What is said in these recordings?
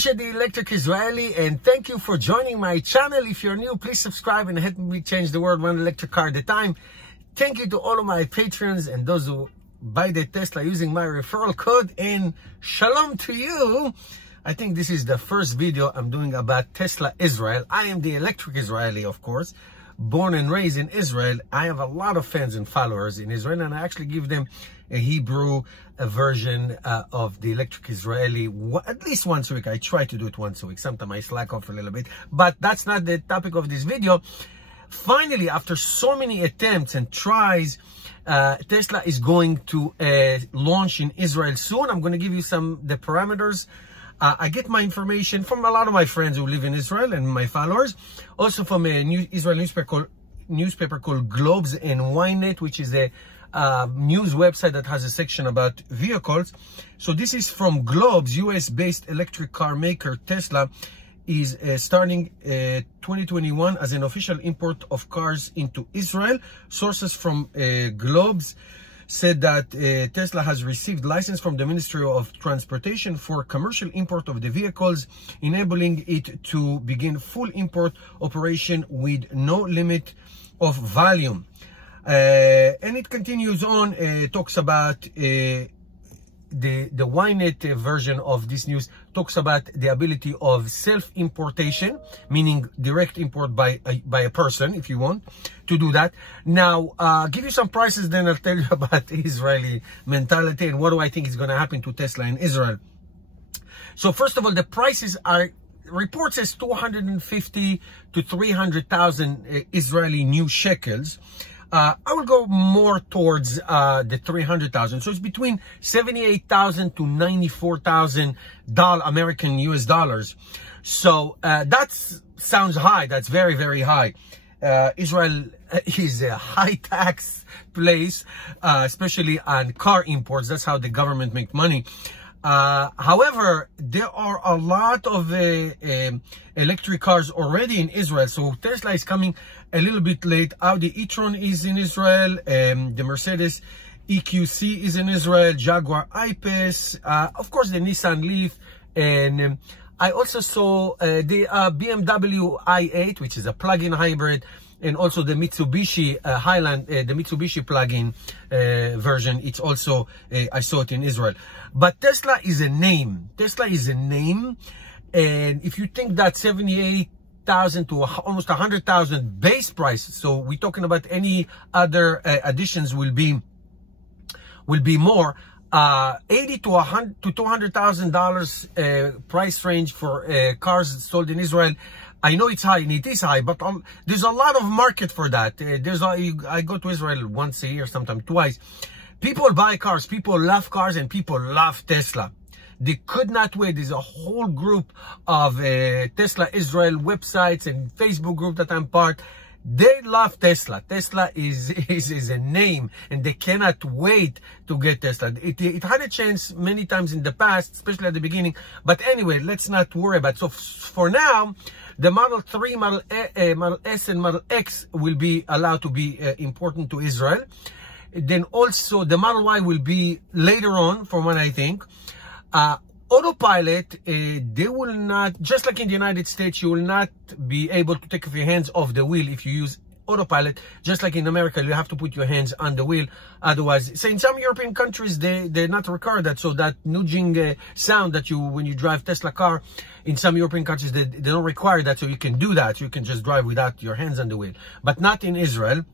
Moshe the Electric Israeli, and thank you for joining my channel. If you're new, please subscribe and help me change the world one electric car at a time. Thank you to all of my patrons and those who buy the Tesla using my referral code, and shalom to you. I think this is the first video I'm doing about Tesla Israel. I am the Electric Israeli, of course, born and raised in Israel. I have a lot of fans and followers in Israel, and I actually give them a Hebrew version of the Electric Israeli at least once a week. I try to do it once a week. Sometimes I slack off a little bit, but that's not the topic of this video. Finally, after so many attempts and tries, Tesla is going to launch in Israel soon. I'm going to give you the parameters. I get my information from a lot of my friends who live in Israel and my followers. Also from a Israeli newspaper called Globes and Ynet, which is a news website that has a section about vehicles. So this is from Globes. US-based electric car maker Tesla is starting 2021 as an official import of cars into Israel. Sources from Globes said that Tesla has received license from the Ministry of Transportation for commercial import of the vehicles, enabling it to begin full import operation with no limit of volume. And it continues on, talks about the Ynet version of this news talks about the ability of self-importation, meaning direct import by a person, if you want to do that. Now, give you some prices, then I'll tell you about the Israeli mentality and what do I think is going to happen to Tesla in Israel. So first of all, the prices are, report says 250 to 300,000 Israeli new shekels. I will go more towards the 300,000. So it's between 78,000 to 94,000 American US dollars. So that sounds high. That's very, very high. Israel is a high tax place, especially on car imports. That's how the government make money. However, there are a lot of electric cars already in Israel. So Tesla is coming a little bit late. Audi e-tron is in Israel. The Mercedes EQC is in Israel. Jaguar I-Pace. Of course, the Nissan Leaf. And I also saw the BMW i8, which is a plug-in hybrid. And also the Mitsubishi Highland, the Mitsubishi plug-in version. It's also, I saw it in Israel. But Tesla is a name. Tesla is a name. And if you think that 78,000 to almost 100,000 base price, so we're talking about any other additions will be more. 80 to $200,000 price range for cars sold in Israel. I know it's high, and it is high, but there's a lot of market for that. I go to Israel once a year, sometimes twice. People buy cars, people love cars, and people love Tesla. They could not wait. There's a whole group of Tesla Israel websites and Facebook group that I'm part. They love Tesla. Tesla is a name, and they cannot wait to get Tesla. It had a chance many times in the past, especially at the beginning. But anyway, let's not worry about it. So for now, the Model 3, Model S, and Model X will be allowed to be important to Israel. Then also the Model Y will be later on, from what I think. Autopilot, they will not, just like in the United States, you will not be able to take your hands off the wheel if you use autopilot. Just like in America, you have to put your hands on the wheel. Otherwise, so in some European countries, they're not required that. So that nudging sound that when you drive Tesla car, in some European countries, they don't require that. So you can do that. You can just drive without your hands on the wheel, but not in Israel.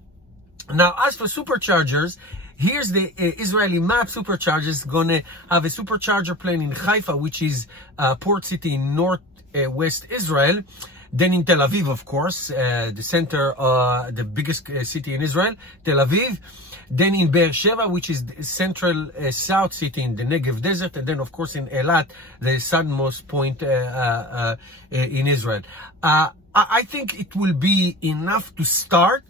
Now, as for superchargers, here's the Israeli map. Superchargers going to have a supercharger plant in Haifa, which is port city in northwest Israel. Then in Tel Aviv, of course, the center, the biggest city in Israel, Tel Aviv. Then in Beersheba, which is the central south city in the Negev desert. And then, of course, in Eilat, the southernmost point in Israel. I think it will be enough to start.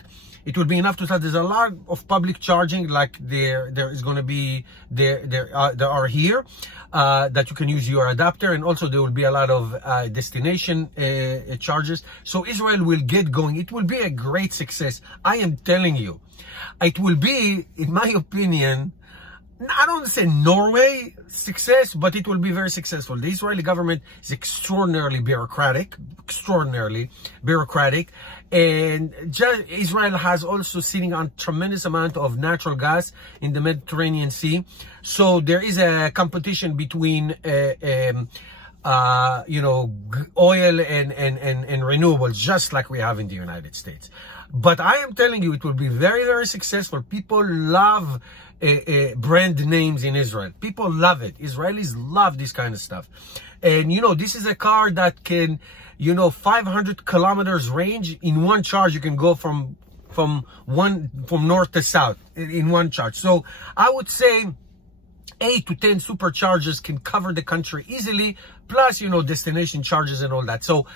It will be enough to start. There's a lot of public charging, like there is going to be there are here that you can use your adapter, and also there will be a lot of destination charges. So Israel will get going. It will be a great success. I am telling you, it will be, in my opinion, I don't say Norway success, but it will be very successful. The Israeli government is extraordinarily bureaucratic, and Israel has also sitting on tremendous amount of natural gas in the Mediterranean Sea. So there is a competition between you know, oil and renewables, just like we have in the United States. But I am telling you, it will be very, very successful. People love brand names in Israel. People love it. Israelis love this kind of stuff. And, you know, this is a car that can, you know, 500 kilometers range. In one charge, you can go from north to south in one charge. So I would say 8 to 10 superchargers can cover the country easily, plus, you know, destination charges and all that. So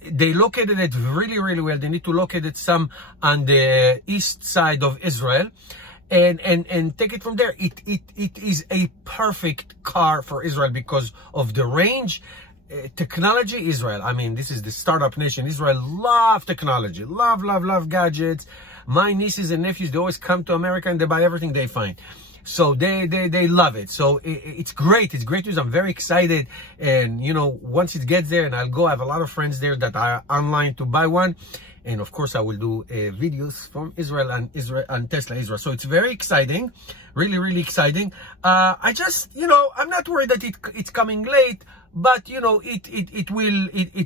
they located it really, really well. They need to locate it some on the east side of Israel and take it from there. It is a perfect car for Israel because of the range. Technology, Israel, I mean, this is the startup nation. Israel love technology, love gadgets. My nieces and nephews, they always come to America and they buy everything they find. So they love it. So it's great. It's great news. I'm very excited. And, you know, once it gets there and I'll go, I have a lot of friends there that are online to buy one. And of course, I will do videos from Israel and Tesla Israel. So it's very exciting, really, really exciting. I just, you know, I'm not worried that it's coming late, but you know, it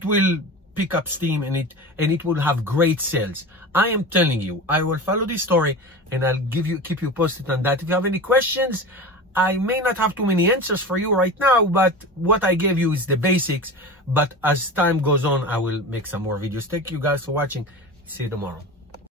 will pick up steam and it will have great sales. I am telling you, I will follow this story and I'll keep you posted on that. If you have any questions, I may not have too many answers for you right now, but what I gave you is the basics. But as time goes on, I will make some more videos. Thank you guys for watching. See you tomorrow.